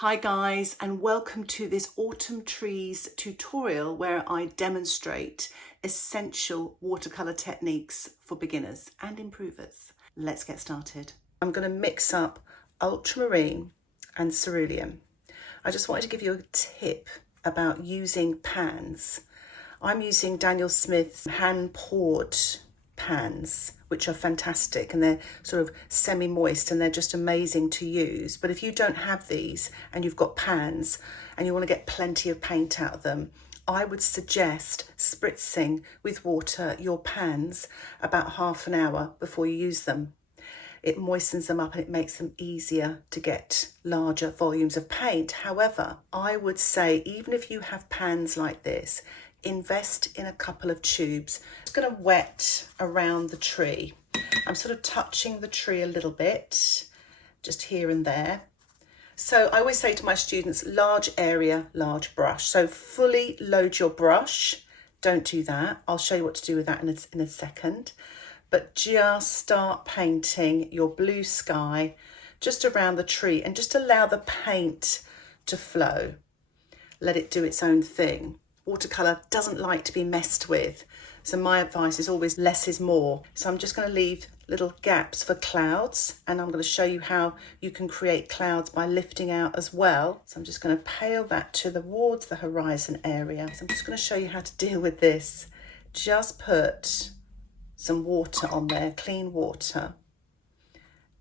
Hi guys, and welcome to this autumn trees tutorial where I demonstrate essential watercolor techniques for beginners and improvers. Let's get started. I'm going to mix up Ultramarine and Cerulean. I just wanted to give you a tip about using pans. I'm using Daniel Smith's hand-poured pans, which are fantastic, and they're sort of semi-moist and they're just amazing to use. But if you don't have these and you've got pans and you want to get plenty of paint out of them, I would suggest spritzing with water your pans about half an hour before you use them. It moistens them up and it makes them easier to get larger volumes of paint. However, I would say even if you have pans like this, invest in a couple of tubes. I'm just going to wet around the tree. I'm sort of touching the tree a little bit, just here and there. So I always say to my students, large area, large brush. So fully load your brush. Don't do that. I'll show you what to do with that in a second. But just start painting your blue sky just around the tree and just allow the paint to flow. Let it do its own thing. Watercolor doesn't like to be messed with, so my advice is always less is more. So I'm just going to leave little gaps for clouds, and I'm going to show you how you can create clouds by lifting out as well. So I'm just going to pale that towards the horizon area. So I'm just going to show you how to deal with this. Just put some water on there, clean water,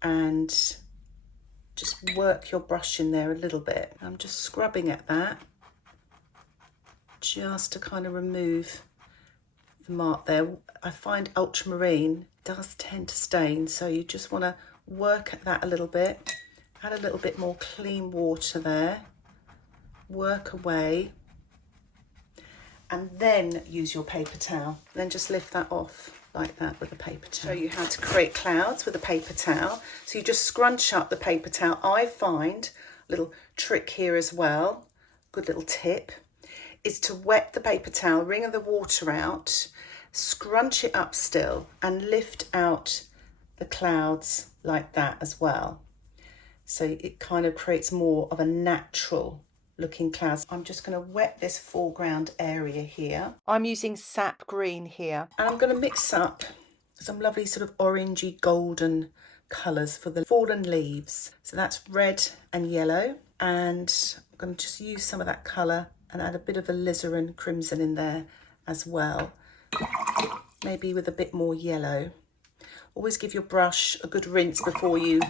and just work your brush in there a little bit. I'm just scrubbing at that, just to kind of remove the mark there. I find ultramarine does tend to stain, so you just want to work at that a little bit, add a little bit more clean water there, work away, and then use your paper towel. Then just lift that off like that with a paper towel. Show you how to create clouds with a paper towel. So you just scrunch up the paper towel. I find a little trick here as well, good little tip, is to wet the paper towel, wring the water out, scrunch it up still, and lift out the clouds like that as well. So it kind of creates more of a natural looking clouds. I'm just going to wet this foreground area here. I'm using sap green here, and I'm going to mix up some lovely sort of orangey golden colours for the fallen leaves. So that's red and yellow, and I'm going to just use some of that colour and add a bit of alizarin crimson in there as well, maybe with a bit more yellow. Always give your brush a good rinse before you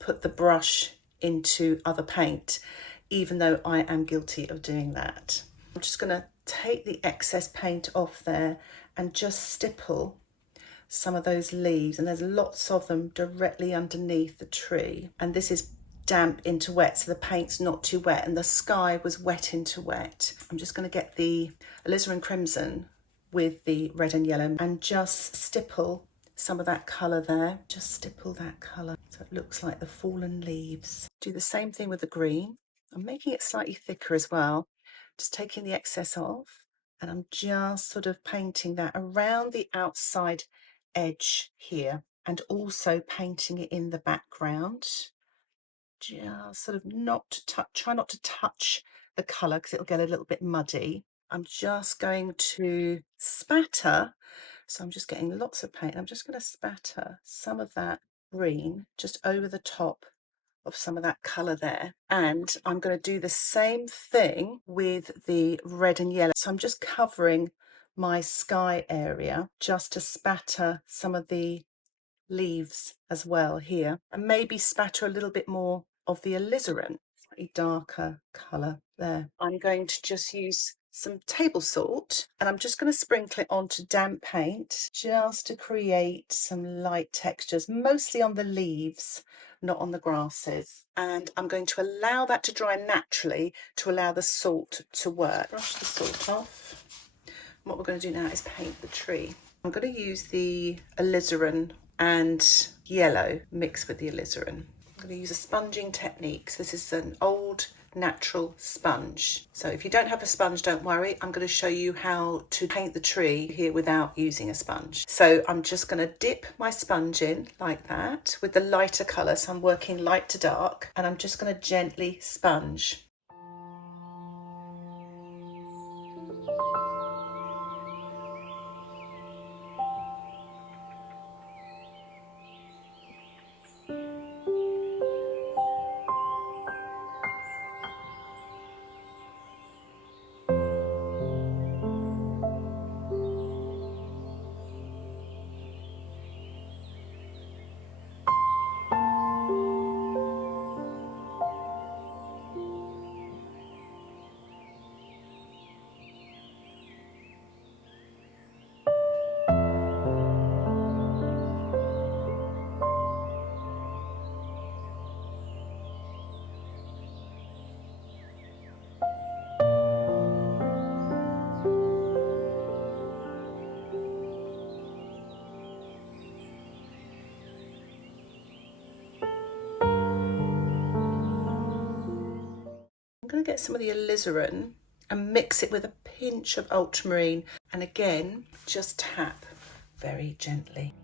put the brush into other paint, even though I am guilty of doing that. I'm just going to take the excess paint off there and just stipple some of those leaves, and there's lots of them directly underneath the tree, and this is damp into wet, so the paint's not too wet, and the sky was wet into wet. I'm just going to get the alizarin crimson with the red and yellow and just stipple some of that colour there. Just stipple that colour so it looks like the fallen leaves. Do the same thing with the green. I'm making it slightly thicker as well, just taking the excess off, and I'm just sort of painting that around the outside edge here, and also painting it in the background. Just sort of try not to touch the colour because it'll get a little bit muddy. I'm just going to spatter, so I'm just getting lots of paint. I'm just going to spatter some of that green just over the top of some of that colour there, and I'm going to do the same thing with the red and yellow. So I'm just covering my sky area just to spatter some of the leaves as well here, and maybe spatter a little bit more of the alizarin, slightly darker colour there. I'm going to just use some table salt, and I'm just going to sprinkle it onto damp paint just to create some light textures, mostly on the leaves, not on the grasses. And I'm going to allow that to dry naturally to allow the salt to work. Brush the salt off. And what we're going to do now is paint the tree. I'm going to use the alizarin and yellow mixed with the alizarin. I'm going to use a sponging technique. So this is an old natural sponge. So if you don't have a sponge, don't worry. I'm going to show you how to paint the tree here without using a sponge. So I'm just going to dip my sponge in like that with the lighter colour. So I'm working light to dark, and I'm just going to gently sponge. I'm going to get some of the alizarin and mix it with a pinch of ultramarine, and again just tap very gently.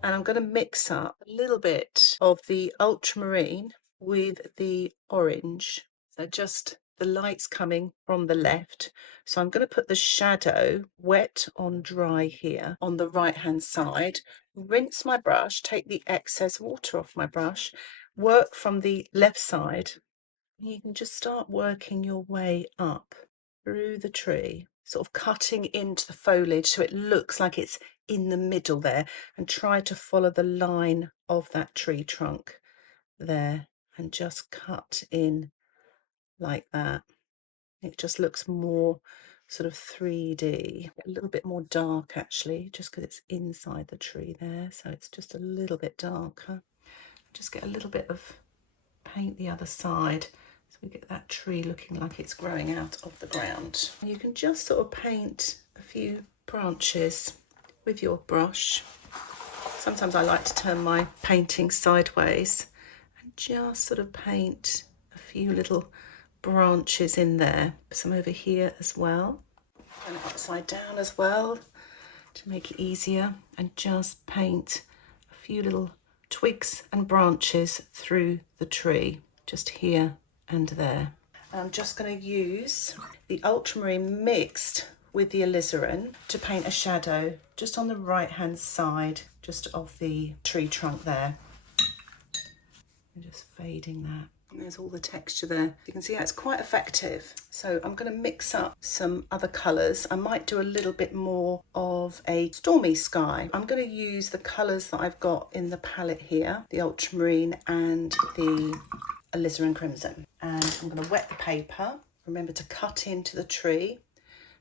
And I'm going to mix up a little bit of the ultramarine with the orange. So just the light's coming from the left. So I'm going to put the shadow wet on dry here on the right hand side. Rinse my brush, take the excess water off my brush, work from the left side. You can just start working your way up through the tree, sort of cutting into the foliage so it looks like it's in the middle there, and try to follow the line of that tree trunk there and just cut in like that. It just looks more sort of 3D, a little bit more dark actually, just because it's inside the tree there, so it's just a little bit darker. Just get a little bit of paint the other side so we get that tree looking like it's growing out of the ground. You can just sort of paint a few branches with your brush. Sometimes I like to turn my painting sideways and just sort of paint a few little branches in there, some over here as well, and upside down as well to make it easier, and just paint a few little twigs and branches through the tree, just here and there. I'm just going to use the ultramarine mixed with the alizarin to paint a shadow just on the right hand side, just of the tree trunk there. I'm just fading that. And there's all the texture there. You can see how it's quite effective. So I'm going to mix up some other colours. I might do a little bit more of a stormy sky. I'm going to use the colours that I've got in the palette here, the ultramarine and the alizarin crimson. And I'm going to wet the paper. Remember to cut into the tree.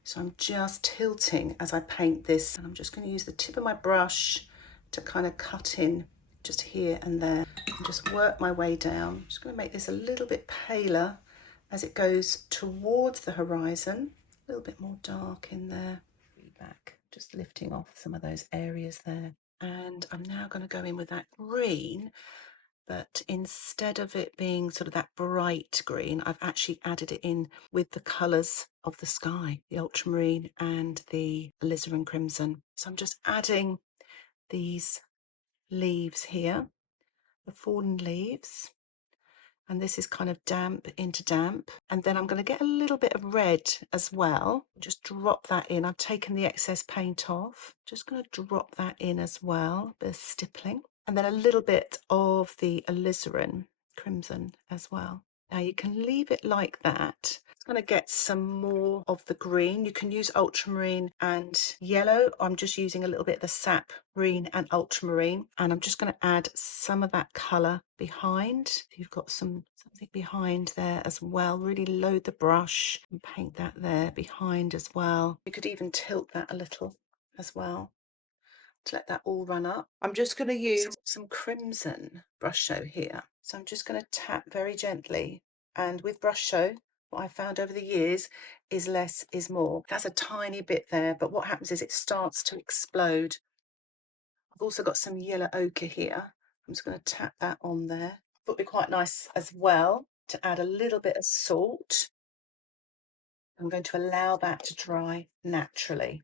So I'm just tilting as I paint this. And I'm just going to use the tip of my brush to kind of cut in just here and there, and just work my way down. I'm just going to make this a little bit paler as it goes towards the horizon. A little bit more dark in there. Back, just lifting off some of those areas there. And I'm now going to go in with that green, but instead of it being sort of that bright green, I've actually added it in with the colours of the sky, the ultramarine and the alizarin crimson. So I'm just adding these leaves here, the fallen leaves, And this is kind of damp into damp. And then I'm going to get a little bit of red as well. Just drop that in. I've taken the excess paint off. Just going to drop that in as well. A bit of stippling. And then a little bit of the alizarin crimson as well. Now you can leave it like that. It's going to get some more of the green. You can use ultramarine and yellow. I'm just using a little bit of the sap green and ultramarine, and I'm just going to add some of that colour behind. You've got something behind there as well. Really load the brush and paint that there behind as well. You could even tilt that a little as well to let that all run up. I'm just going to use some crimson Brusho here. So I'm just going to tap very gently. And with Brusho, what I found over the years is less is more. That's a tiny bit there, but what happens is it starts to explode. I've also got some yellow ochre here. I'm just going to tap that on there. Thought it'd be quite nice as well to add a little bit of salt. I'm going to allow that to dry naturally.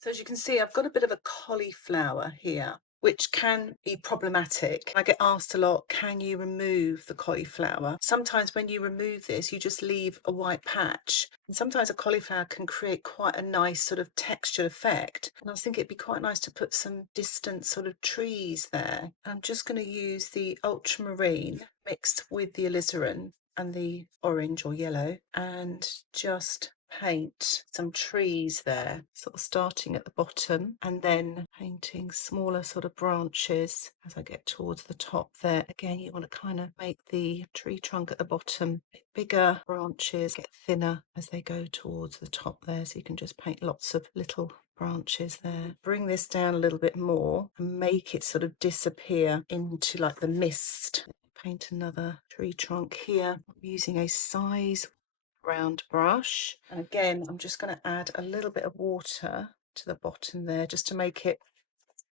So as you can see, I've got a bit of a cauliflower here, which can be problematic. I get asked a lot, can you remove the cauliflower? Sometimes when you remove this, you just leave a white patch. And sometimes a cauliflower can create quite a nice sort of textured effect. And I was thinking it'd be quite nice to put some distant sort of trees there. I'm just going to use the ultramarine mixed with the alizarin and the orange or yellow, and just paint some trees there, sort of starting at the bottom and then painting smaller sort of branches as I get towards the top there. Again, you want to kind of make the tree trunk at the bottom a bit bigger, branches get thinner as they go towards the top there, so you can just paint lots of little branches there. Bring this down a little bit more and make it sort of disappear into like the mist. Paint another tree trunk here. I'm using a size round brush, and again I'm just going to add a little bit of water to the bottom there just to make it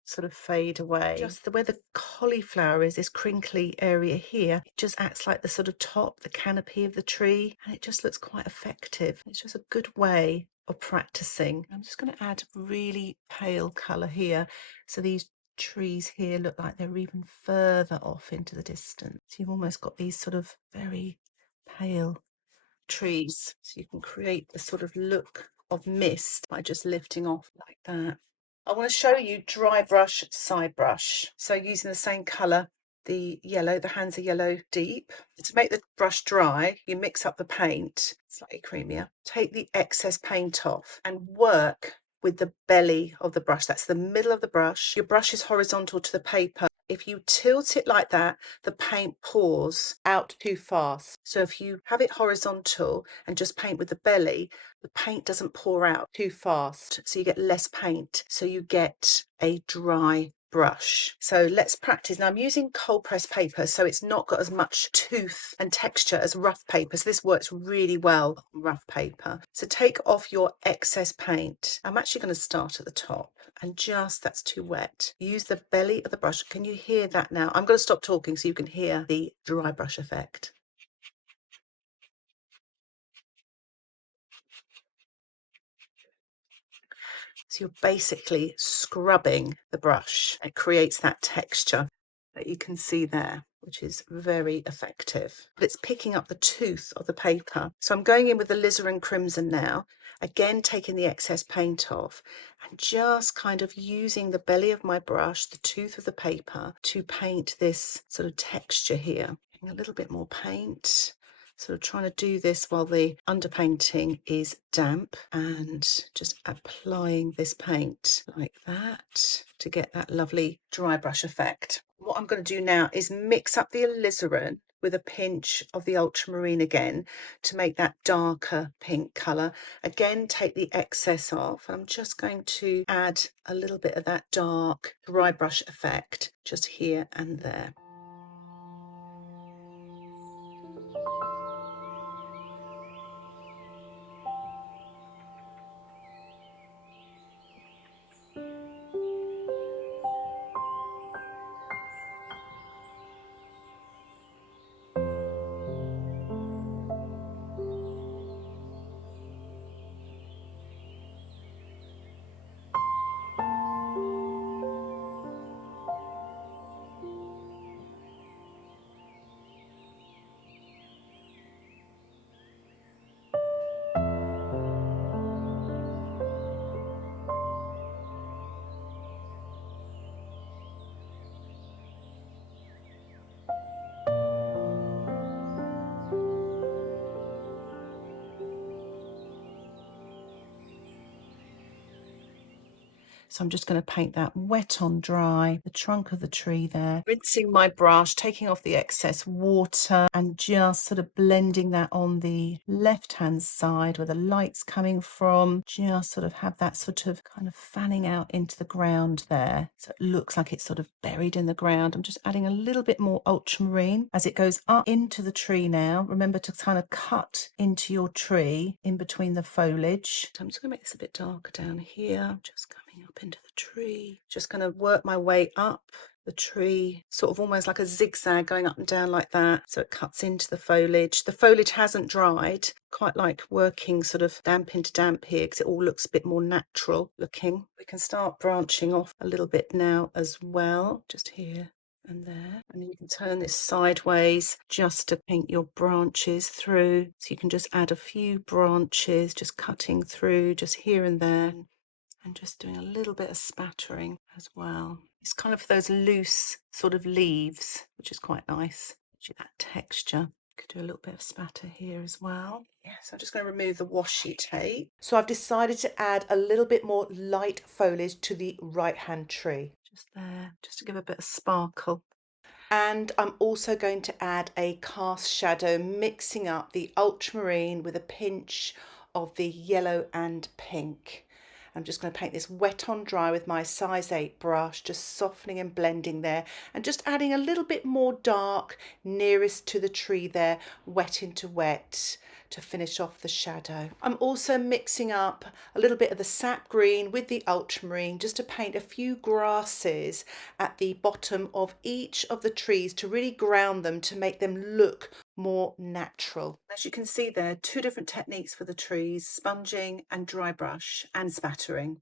sort of fade away. Just where the cauliflower is, this crinkly area here, it just acts like the sort of top, the canopy of the tree, and it just looks quite effective. It's just a good way of practicing. I'm just going to add really pale colour here, so these trees here look like they're even further off into the distance. So you've almost got these sort of very pale trees, so you can create the sort of look of mist by just lifting off like that. I want to show you dry brush, side brush. So using the same colour, the yellow, the Hansa yellow deep. To make the brush dry, you mix up the paint, slightly creamier. Take the excess paint off and work with the belly of the brush. That's the middle of the brush. Your brush is horizontal to the paper. If you tilt it like that, the paint pours out too fast. So if you have it horizontal and just paint with the belly, the paint doesn't pour out too fast. So you get less paint. So you get a dry brush. So let's practice. Now I'm using cold pressed paper, so it's not got as much tooth and texture as rough paper. So this works really well on rough paper. So take off your excess paint. I'm actually going to start at the top. And just, that's too wet. Use the belly of the brush. Can you hear that now? I'm going to stop talking so you can hear the dry brush effect. So you're basically scrubbing the brush. It creates that texture that you can see there, which is very effective. But it's picking up the tooth of the paper. So I'm going in with the alizarin crimson now, again taking the excess paint off and just kind of using the belly of my brush, the tooth of the paper, to paint this sort of texture here. A little bit more paint. Sort of trying to do this while the underpainting is damp, and just applying this paint like that to get that lovely dry brush effect. What I'm going to do now is mix up the alizarin with a pinch of the ultramarine again to make that darker pink colour. Again, take the excess off. I'm just going to add a little bit of that dark dry brush effect just here and there. So I'm just going to paint that wet on dry, the trunk of the tree there. Rinsing my brush, taking off the excess water and just sort of blending that on the left-hand side where the light's coming from. Just sort of have that sort of kind of fanning out into the ground there. So it looks like it's sort of buried in the ground. I'm just adding a little bit more ultramarine as it goes up into the tree now. Remember to kind of cut into your tree in between the foliage. So I'm just going to make this a bit darker down here. Just coming up into the tree. Just going to work my way up the tree, sort of almost like a zigzag going up and down like that, so it cuts into the foliage. The foliage hasn't dried. Quite like working sort of damp into damp here because it all looks a bit more natural looking. We can start branching off a little bit now as well, just here and there, and you can turn this sideways just to paint your branches through. So you can just add a few branches, just cutting through just here and there, and just doing a little bit of spattering as well. It's kind of those loose sort of leaves, which is quite nice. Gives you that texture. Could do a little bit of spatter here as well. Yeah, so I'm just going to remove the washi tape. So I've decided to add a little bit more light foliage to the right-hand tree. Just there, just to give a bit of sparkle. And I'm also going to add a cast shadow, mixing up the ultramarine with a pinch of the yellow and pink. I'm just going to paint this wet on dry with my size 8 brush, just softening and blending there and just adding a little bit more dark nearest to the tree there, wet into wet, to finish off the shadow. I'm also mixing up a little bit of the sap green with the ultramarine just to paint a few grasses at the bottom of each of the trees to really ground them, to make them look more natural. As you can see there, 2 different techniques for the trees: sponging and dry brush and spattering.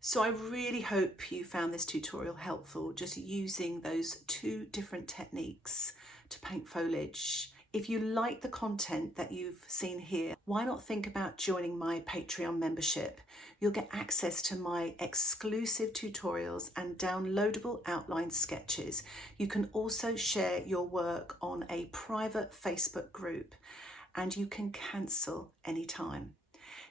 So I really hope you found this tutorial helpful, just using those 2 different techniques to paint foliage. If you like the content that you've seen here, why not think about joining my Patreon membership? You'll get access to my exclusive tutorials and downloadable outline sketches. You can also share your work on a private Facebook group, and you can cancel anytime.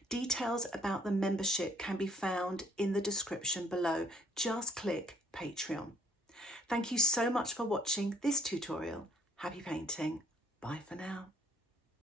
Details about the membership can be found in the description below. Just click Patreon. Thank you so much for watching this tutorial. Happy painting. Bye for now.